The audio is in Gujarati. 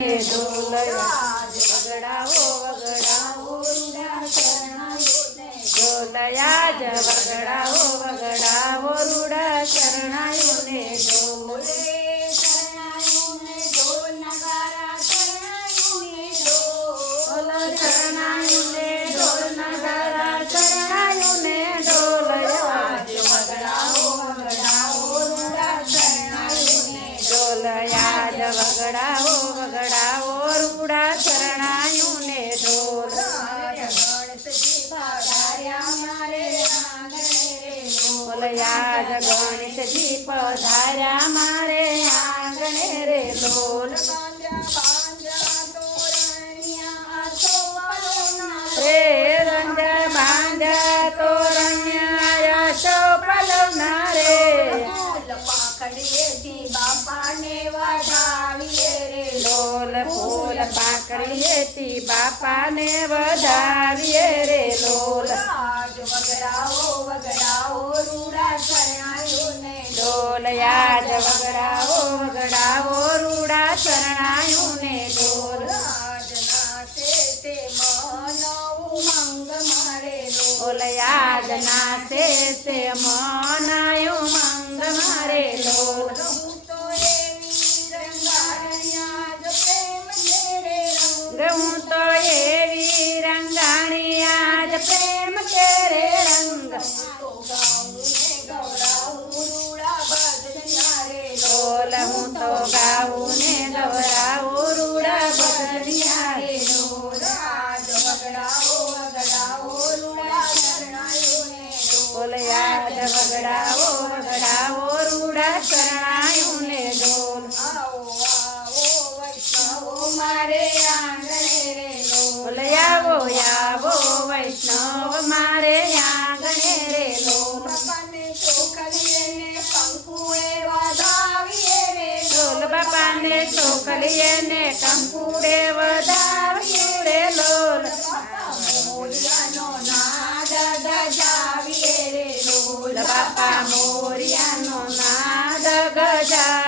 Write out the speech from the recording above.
ઢોલયા વગડાવો વગડાવો રૂડા શરણાયોને ઢોલયા જ વગડાવો વગડાવો રૂડા શરણાયોને ઢોલે શરણાયોને ઢોલ નગારા શરણાયોને ઢોલ શરણાયોને ઢોલ નગારા શરણાયોને ઢોલયા જ વગડાવો વગડાવો રૂડા શરણાયોને ઢોલયા જ વગડાવો વગડાવો રૂડા શરણાયોને ઢોલ ગણેશજી પધાર્યા મારે આંગણે રે લોલ રે રંજા બાંધ્યા તોરણિયા ચોપલવના રે પાકડીએથી બાપાને વધાવીએ રે લોલ ફૂલ પાકડીએથી બાપાને વધાવીએ રે લોલ વગડાવો વગડાવો રૂડા શરણાયોને ઢોલ યાદ વગડાવો વગડાવો રૂડા શરણાયોને ઢોલ ઢોલ યાદ નાસે તે મનાયો મંગ મારે લોલ હું તો એવી રંગાણી આજ પ્રેમ કેરે રંગ લોલ હું તો ગાવું ને ગવરાવું રૂડા બદનિયા રે લોલ બોલ યાદ વગડાવો વગડાવો રૂડા શરણાયોને ઢોલ મારે આંગણે રે લોલ આવો આવો વૈષ્ણવ મારે આંગણે રે લોલ બાપાને ચોખલીએ ને કંકુડે વધાવીએ રે લોલ બાપાને ચોખલીએ ને કંકુડે વધાવીએ રે લોલ મોરિયાનો નાદ ગજાવીએ રે લોલ બાપા મોરિયાનો નાદ ગજા